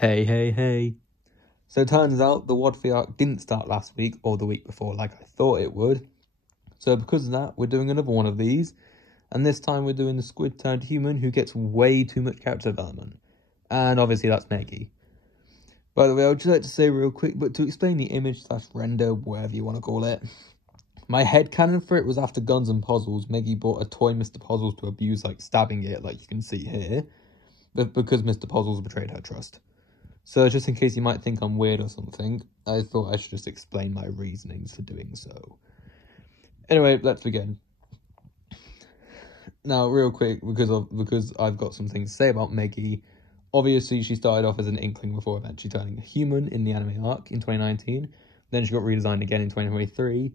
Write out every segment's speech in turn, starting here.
Hey, hey, hey. So it turns out the Wadfi arc didn't start last week or the week before like I thought it would. So because of that, we're doing another one of these. And this time we're doing the squid turned human who gets way too much character development. And obviously that's Meggy. By the way, I would just like to say real quick, but to explain the image / render, whatever you want to call it. My headcanon for it was after Guns and Puzzles, Meggy bought a toy Mr. Puzzles to abuse, like stabbing it, like you can see here. But because Mr. Puzzles betrayed her trust. So just in case you might think I'm weird or something, I thought I should just explain my reasonings for doing so. Anyway, let's begin. Now, real quick, because I've got some things to say about Meggy. Obviously, she started off as an Inkling before eventually turning a human in the anime arc in 2019. Then she got redesigned again in 2023.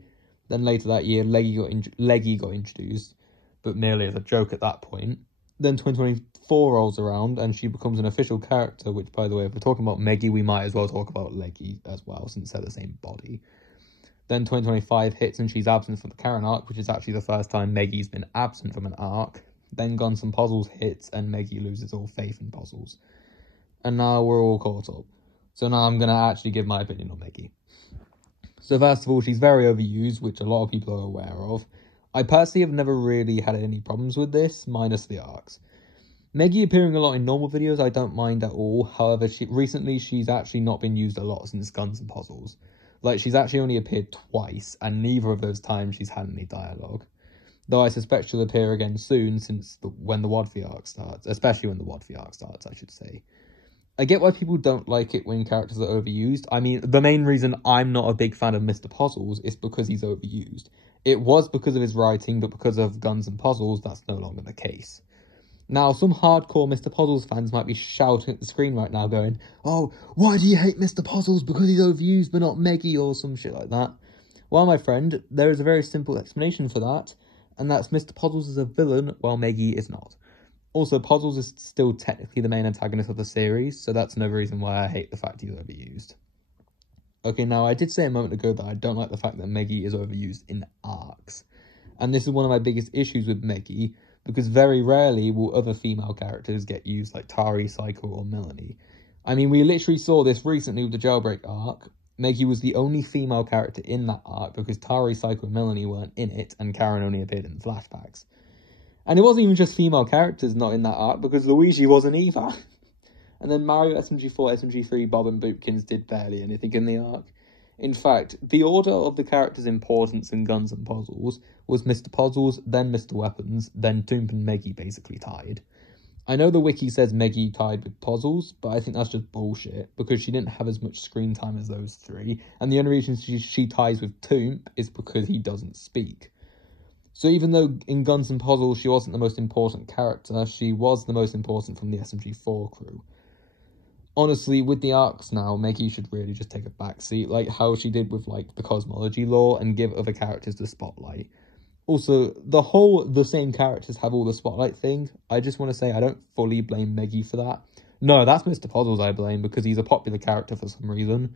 Then later that year, Leggy got introduced, but merely as a joke at that point. Then 2024 rolls around and she becomes an official character, which, by the way, if we're talking about Meggy, we might as well talk about Leggy as well, since they're the same body. Then 2025 hits and she's absent from the Karen arc, which is actually the first time Meggy's been absent from an arc. Then Guns and Puzzles hits and Meggy loses all faith in puzzles. And now we're all caught up. So now I'm going to actually give my opinion on Meggy. So first of all, she's very overused, which a lot of people are aware of. I personally have never really had any problems with this, minus the arcs. Meggy appearing a lot in normal videos, I don't mind at all. However, recently she's actually not been used a lot since Guns and Puzzles. Like, she's actually only appeared twice, and neither of those times she's had any dialogue. Though I suspect she'll appear again soon, when the Wadfi arc starts. Especially when the Wadfi arc starts, I should say. I get why people don't like it when characters are overused. I mean, the main reason I'm not a big fan of Mr. Puzzles is because he's overused. It was because of his writing, but because of Guns and Puzzles, that's no longer the case. Now, some hardcore Mr. Puzzles fans might be shouting at the screen right now going, "Oh, why do you hate Mr. Puzzles? Because he's overused but not Meggy," or some shit like that. Well, my friend, there is a very simple explanation for that, and that's Mr. Puzzles is a villain while Meggy is not. Also, Puzzles is still technically the main antagonist of the series, so that's another reason why I hate the fact he's overused. Okay, now I did say a moment ago that I don't like the fact that Meggy is overused in arcs. And this is one of my biggest issues with Meggy, because very rarely will other female characters get used like Tari, Psycho, or Melanie. I mean, we literally saw this recently with the Jailbreak arc. Meggy was the only female character in that arc because Tari, Psycho, and Melanie weren't in it, and Karen only appeared in the flashbacks. And it wasn't even just female characters not in that arc, because Luigi wasn't either. And then Mario, SMG4, SMG3, Bob and Boopkins did barely anything in the arc. In fact, the order of the characters' importance in Guns and Puzzles was Mr. Puzzles, then Mr. Weapons, then Toomp and Meggy basically tied. I know the wiki says Meggy tied with Puzzles, but I think that's just bullshit, because she didn't have as much screen time as those three, and the only reason she ties with Toomp is because he doesn't speak. So even though in Guns and Puzzles she wasn't the most important character, she was the most important from the SMG4 crew. Honestly, with the arcs now, Meggy should really just take a backseat, like how she did with, like, the cosmology lore, and give other characters the spotlight. Also, the same characters have all the spotlight thing. I just want to say I don't fully blame Meggy for that. No, that's Mr. Puzzles I blame, because he's a popular character for some reason.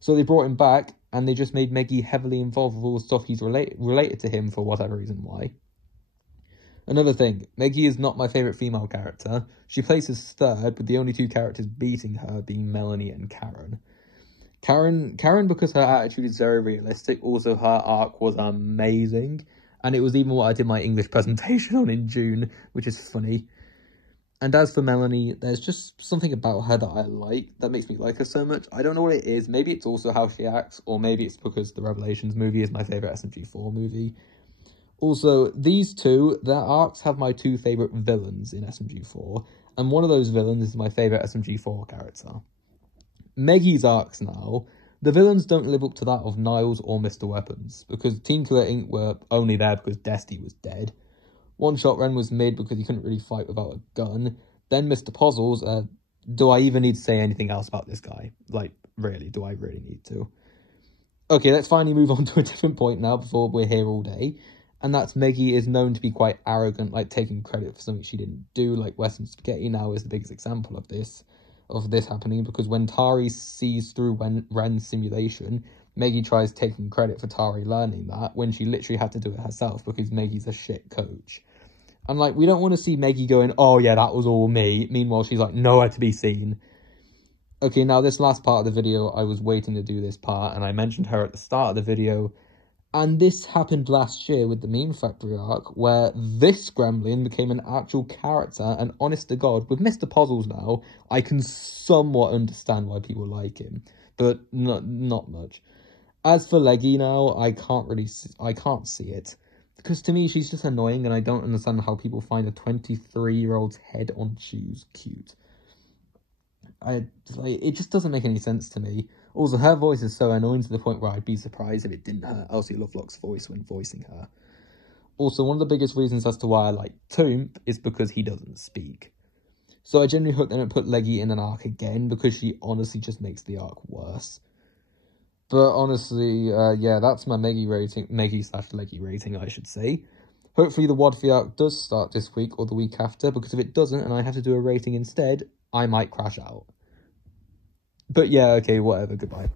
So they brought him back, and they just made Meggy heavily involved with all the stuff he's related to him for whatever reason why. Another thing, Meggy is not my favourite female character. She places third, with the only two characters beating her being Melanie and Karen. Karen, because her attitude is very realistic, also her arc was amazing. And it was even what I did my English presentation on in June, which is funny. And as for Melanie, there's just something about her that I like, that makes me like her so much. I don't know what it is. Maybe it's also how she acts, or maybe it's because the Revelations movie is my favourite SMG4 movie. Also, these two, their arcs have my two favourite villains in SMG4, and one of those villains is my favourite SMG4 character. Meggy's arcs now, the villains don't live up to that of Niles or Mr. Weapons, because Team Killer Inc. were only there because Destiny was dead. One Shot Ren was mid because he couldn't really fight without a gun. Then Mr. Puzzles, do I even need to say anything else about this guy? Like, really, do I really need to? Okay, let's finally move on to a different point now before we're here all day. And that's Meggy is known to be quite arrogant, like taking credit for something she didn't do, like Western Spaghetti now is the biggest example of this happening, because when Tari sees through Ren's simulation, Meggy tries taking credit for Tari learning that, when she literally had to do it herself because Meggy's a shit coach. And, like, we don't want to see Meggy going, "Oh, yeah, that was all me." Meanwhile, she's, like, nowhere to be seen. Okay, now this last part of the video, I was waiting to do this part, and I mentioned her at the start of the video. And this happened last year with the Meme Factory arc, where this Gremlin became an actual character, and honest to God, with Mr. Puzzles now, I can somewhat understand why people like him, but not much. As for Leggy now, I can't see it. Because to me, she's just annoying, and I don't understand how people find a 23-year-old's head on shoes cute. It just doesn't make any sense to me. Also, her voice is so annoying to the point where I'd be surprised if it didn't hurt Elsie Lovelock's voice when voicing her. Also, one of the biggest reasons as to why I like Toomp is because he doesn't speak. So I genuinely hope they don't put Leggy in an arc again, because she honestly just makes the arc worse. But honestly, yeah, that's my Meggy/Leggy rating, I should say. Hopefully the Wadfi arc does start this week or the week after, because if it doesn't and I have to do a rating instead, I might crash out. But yeah, okay, whatever, goodbye.